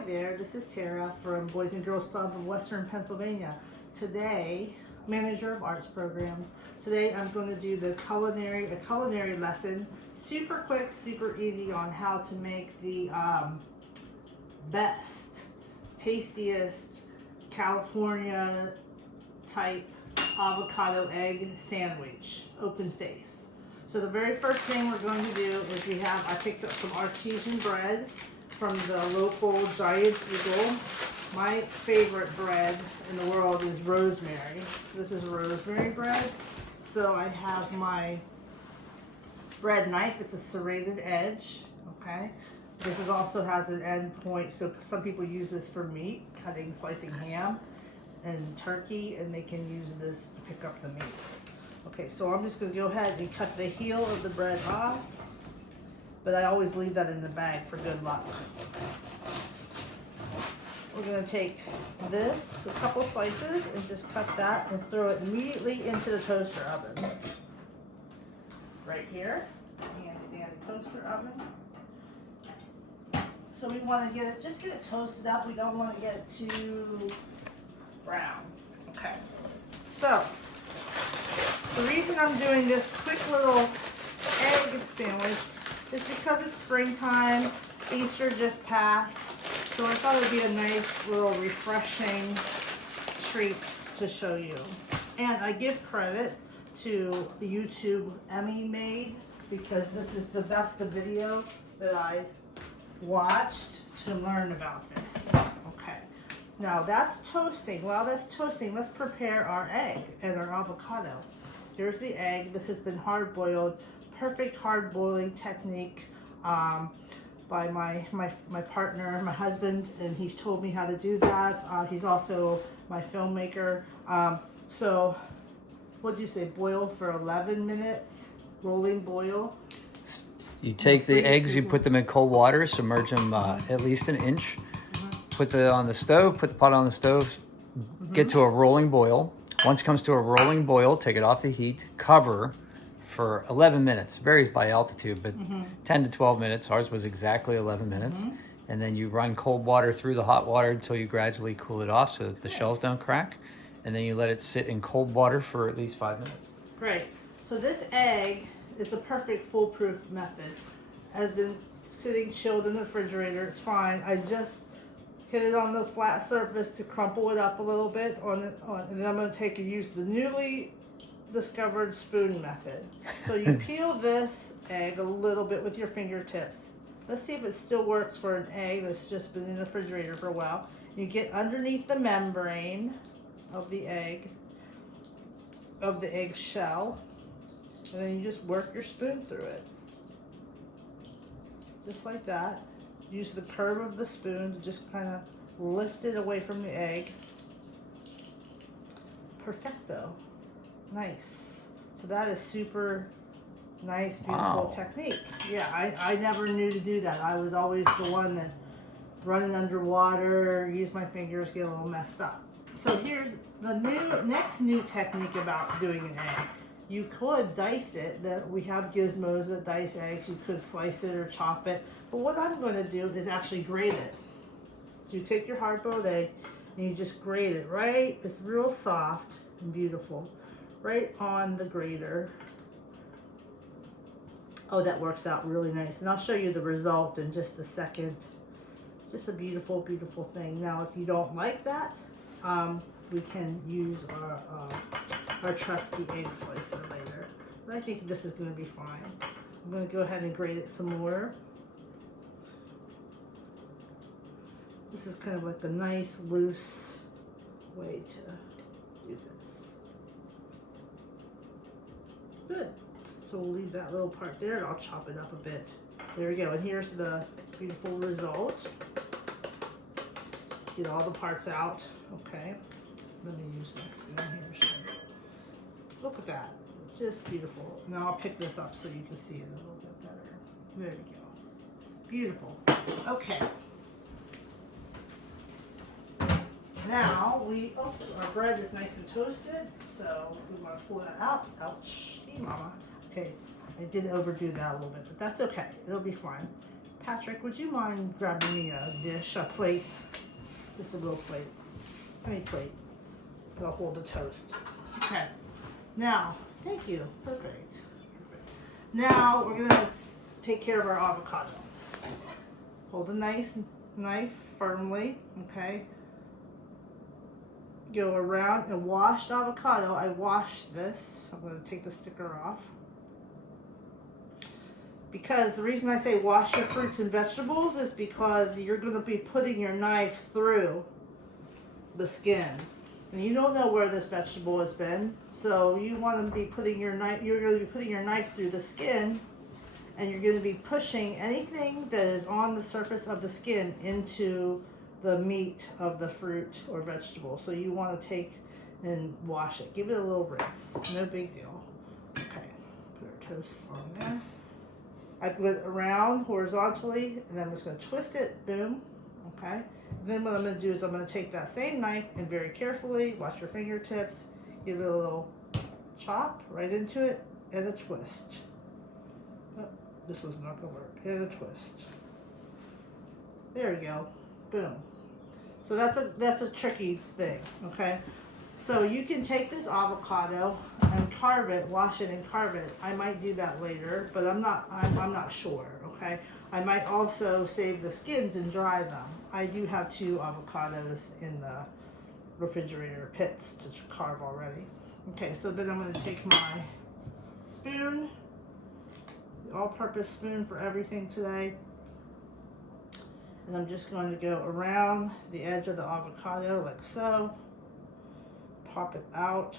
Hi there, this is Terra from Boys and Girls Club of Western Pennsylvania. Today, manager of arts programs. Today I'm going to do a culinary lesson, super quick, super easy on how to make the best, tastiest California type avocado egg sandwich, open face. So the very first thing we're going to do is I picked up some artesian bread from the local Giant Eagle. My favorite bread in the world is rosemary. This is rosemary bread. So I have my bread knife. It's a serrated edge, okay? This also has an end point, so some people use this for meat, slicing ham and turkey, and they can use this to pick up the meat. Okay, so I'm just gonna go ahead and cut the heel of the bread off, but I always leave that in the bag for good luck. We're gonna take this, a couple slices, and just cut that and throw it immediately into the toaster oven. Right here, handy toaster oven. So we wanna just get it toasted up. We don't wanna get it too brown. Okay, so the reason I'm doing this quick little egg sandwich is because it's springtime, Easter just passed, so I thought it would be a nice little refreshing treat to show you. And I give credit to the YouTube Emmy made, because that's the video that I watched to learn about this. Okay, now that's toasting. While that's toasting, let's prepare our egg and our avocado. Here's the egg. This has been hard boiled. Perfect hard boiling technique by my partner, my husband, and he's told me how to do that. He's also my filmmaker. So what did you say? Boil for 11 minutes, rolling boil. You take the eggs, you put them in cold water, submerge them at least an inch. Put it on the stove, put the pot on the stove, get to a rolling boil. Once it comes to a rolling boil, take it off the heat, cover for 11 minutes. Varies by altitude, but 10 to 12 minutes. Ours was exactly 11 minutes. And then you run cold water through the hot water until you gradually cool it off so that the shells don't crack. And then you let it sit in cold water for at least 5 minutes. Great. So this egg is a perfect foolproof method. Has been sitting chilled in the refrigerator. It's fine. I just hit it on the flat surface to crumple it up a little bit and then I'm going to use the newly discovered spoon method. So you peel this egg a little bit with your fingertips. Let's see if it still works for an egg that's just been in the refrigerator for a while. You get underneath the membrane of the egg shell, and then you just work your spoon through it. Just like that. Use the curve of the spoon to just kind of lift it away from the egg. Perfecto. Nice. So that is super nice, beautiful technique. Yeah, I never knew to do that. I was always the one that running underwater, use my fingers, get a little messed up. So here's the next new technique about doing an egg. You could dice it. We have gizmos that dice eggs. You could slice it or chop it. But what I'm going to do is actually grate it. So you take your hard-boiled egg and you just grate it right. It's real soft and beautiful. Right on the grater. Oh, that works out really nice. And I'll show you the result in just a second. It's just a beautiful, beautiful thing. Now, if you don't like that, we can use our trusty egg slicer later. But I think this is going to be fine. I'm going to go ahead and grate it some more. This is kind of like a nice, loose way to do this. Good. So we'll leave that little part there and I'll chop it up a bit. There we go. And here's the beautiful result. Get all the parts out. Okay. Let me use my spoon here. Look at that. Just beautiful. Now I'll pick this up so you can see it a little bit better. There we go. Beautiful. Okay. Now our bread is nice and toasted, so we want to pull that out. Ouch. Hey, mama. Okay. I did overdo that a little bit, but that's okay. It'll be fine. Patrick, would you mind grabbing me a dish, a plate? Just a little plate. Any plate. That'll hold the toast. Okay. Now, thank you. Perfect. Now we're gonna take care of our avocado. Hold the nice knife firmly, okay? Go around and washed avocado. I washed this. I'm gonna take the sticker off. Because the reason I say wash your fruits and vegetables is because you're gonna be putting your knife through the skin. And you don't know where this vegetable has been, so you want to be putting your knife. You're going to be putting your knife through the skin, and you're going to be pushing anything that is on the surface of the skin into the meat of the fruit or vegetable. So you want to take and wash it. Give it a little rinse. No big deal. Okay. Put our toast on there. I put it around horizontally, and then I'm just going to twist it. Boom. Okay. Then what I'm going to do is I'm going to take that same knife and very carefully, watch your fingertips, give it a little chop right into it and a twist. Oh, this was not going to work. And a twist. There we go. Boom. So that's a tricky thing, okay? So you can take this avocado and carve it, wash it and carve it. I might do that later, but I'm not sure, okay? I might also save the skins and dry them. I do have 2 avocados in the refrigerator pits to carve already. Okay, so then I'm going to take my spoon, the all-purpose spoon for everything today, and I'm just going to go around the edge of the avocado like so, pop it out,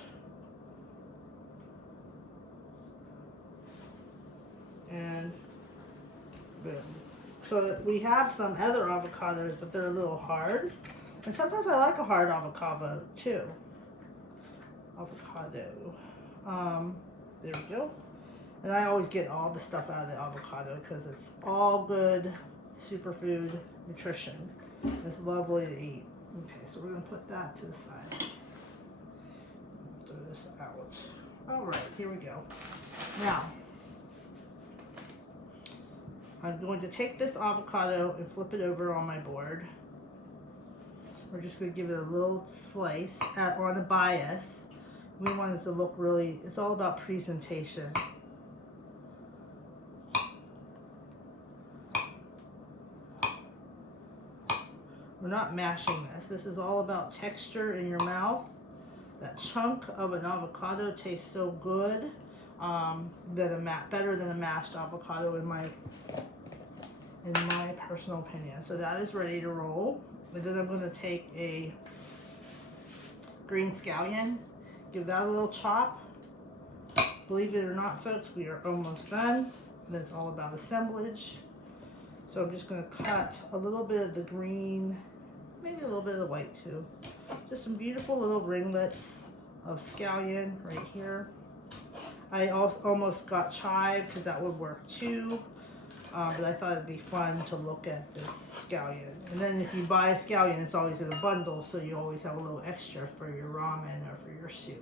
and boom. So we have some other avocados, but they're a little hard. And sometimes I like a hard avocado too. Avocado. There we go. And I always get all the stuff out of the avocado because it's all good superfood nutrition. It's lovely to eat. Okay, so we're going to put that to the side. Throw this out. All right, here we go. Now, I'm going to take this avocado and flip it over on my board. We're just going to give it a little slice on a bias. We want it to look really, it's all about presentation. We're not mashing this. This is all about texture in your mouth. That chunk of an avocado tastes so good. Better than a mashed avocado in my personal opinion. So that is ready to roll. And then I'm going to take a green scallion, give that a little chop. Believe it or not, folks, we are almost done. And it's all about assemblage. So I'm just going to cut a little bit of the green, maybe a little bit of the white too. Just some beautiful little ringlets of scallion right here. I almost got chive because that would work too, but I thought it'd be fun to look at this scallion. And then if you buy a scallion, it's always in a bundle, so you always have a little extra for your ramen or for your soup.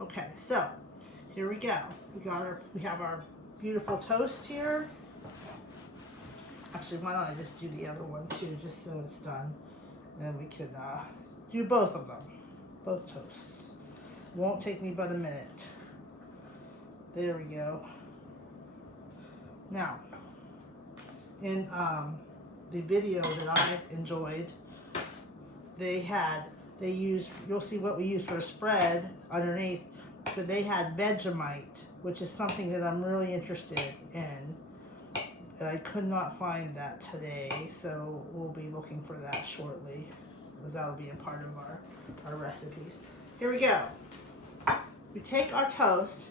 Okay, so here we go. We have our beautiful toast here. Actually, why don't I just do the other one too, just so it's done. And then we can do both of them, both toasts. Won't take me but a minute. There we go. Now, in the video that I enjoyed, you'll see what we use for a spread underneath, but they had Vegemite, which is something that I'm really interested in. And I could not find that today, so we'll be looking for that shortly, because that'll be a part of our recipes. Here we go. We take our toast.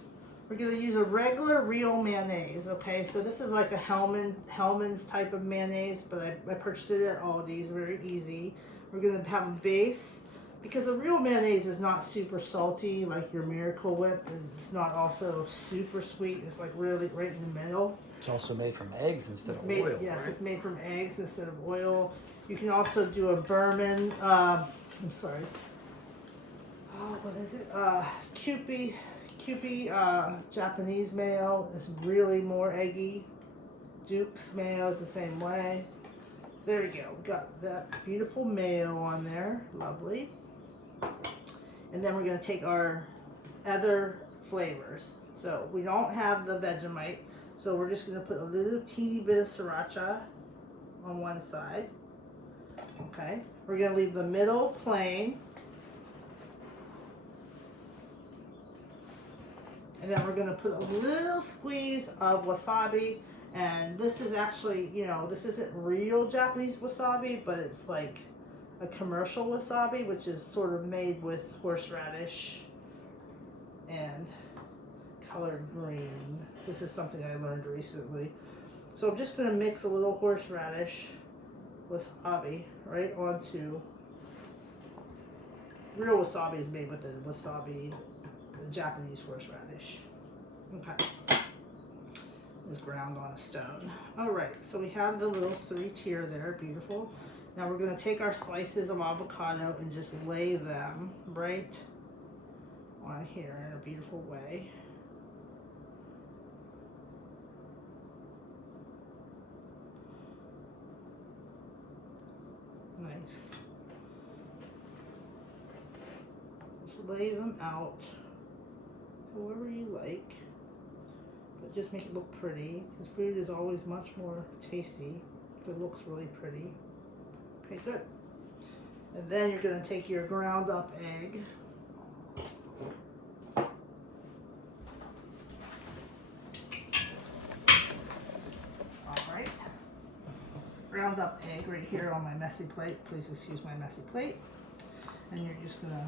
We're going to use a regular real mayonnaise, okay? So this is like a Hellman's type of mayonnaise, but I purchased it at Aldi's, very easy. We're going to have a base, because the real mayonnaise is not super salty like your Miracle Whip, and it's not also super sweet. It's like really right in the middle. It's also made from eggs instead of oil, Yes, right? it's made from eggs instead of oil. You can also do a Burman, I'm sorry. Oh, what is it? Kewpie Japanese mayo is really more eggy Duke's mayo is the same way. There we go. We got that beautiful mayo on there. Lovely. And then we're going to take our other flavors. So we don't have the Vegemite. So we're just going to put a little teeny bit of sriracha on one side. Okay. We're going to leave the middle plain. And then we're going to put a little squeeze of wasabi. And this is actually, you know, this isn't real Japanese wasabi, but it's like a commercial wasabi, which is sort of made with horseradish and colored green. This is something I learned recently. So I'm just going to mix a little horseradish wasabi right onto. Real wasabi is made with the wasabi, the Japanese horseradish. Okay. Is ground on a stone. All right, so we have the little 3-tier there, beautiful. Now we're going to take our slices of avocado and just lay them right on here in a beautiful way. Nice. Just lay them out however you like. But just make it look pretty, because food is always much more tasty if it looks really pretty. Okay, good. And then you're going to take your ground up egg. Alright. Ground up egg right here on my messy plate. Please excuse my messy plate. And you're just going to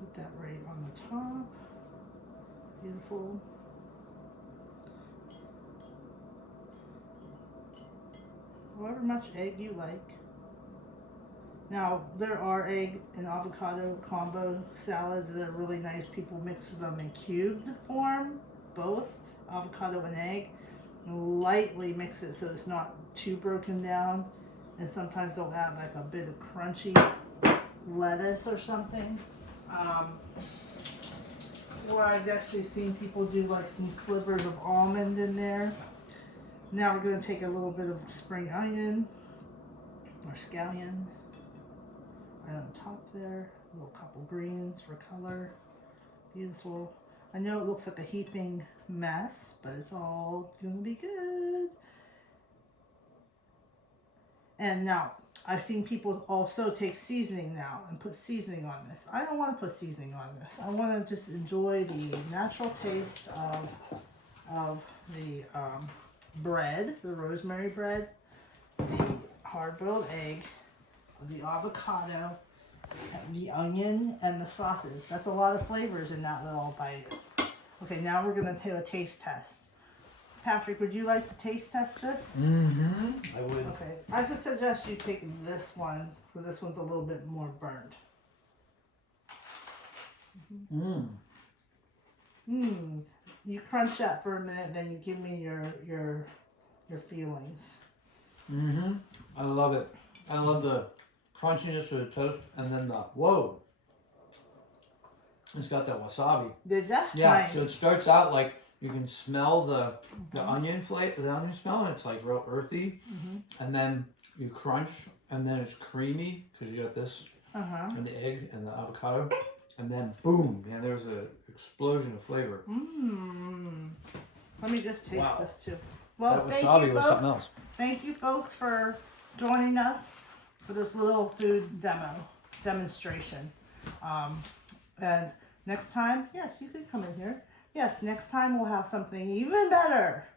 put that right on the top. Beautiful. However much egg you like. Now, there are egg and avocado combo salads that are really nice. People mix them in cubed form, both avocado and egg. Lightly mix it so it's not too broken down. And sometimes they'll add like a bit of crunchy lettuce or something. Or I've actually seen people do like some slivers of almond in there. Now we're going to take a little bit of spring onion or scallion right on the top there. A little couple greens for color. Beautiful. I know it looks like a heaping mess, but it's all going to be good. And now, I've seen people also take seasoning now and put seasoning on this. I don't want to put seasoning on this. I want to just enjoy the natural taste of the bread, the rosemary bread, the hard-boiled egg, the avocado, the onion, and the sauces. That's a lot of flavors in that little bite. Okay, now we're going to do a taste test. Patrick, would you like to taste test this? Mm-hmm. I would. Okay, I just suggest you take this one, because this one's a little bit more burnt. You crunch that for a minute, then you give me your feelings. I love it. I love the crunchiness of the toast, and then the whoa. It's got that wasabi. Did ya? Yeah. Nice. So it starts out like you can smell the onion flavor, the onion smell, and it's like real earthy. And then you crunch, and then it's creamy because you got this and the egg and the avocado, and then boom, man, there's an explosion of flavor. Let me just taste this too. That Well, thank wasabi you, was folks. something else. Thank you, folks, for joining us for this little food demonstration. And next time, yes, you can come in here. Yes, next time we'll have something even better.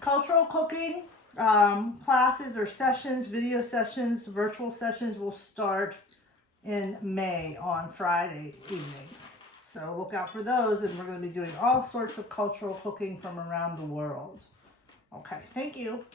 Cultural cooking classes or sessions, video sessions, virtual sessions will start in May on Friday evenings. So look out for those, and we're going to be doing all sorts of cultural cooking from around the world. Okay, thank you.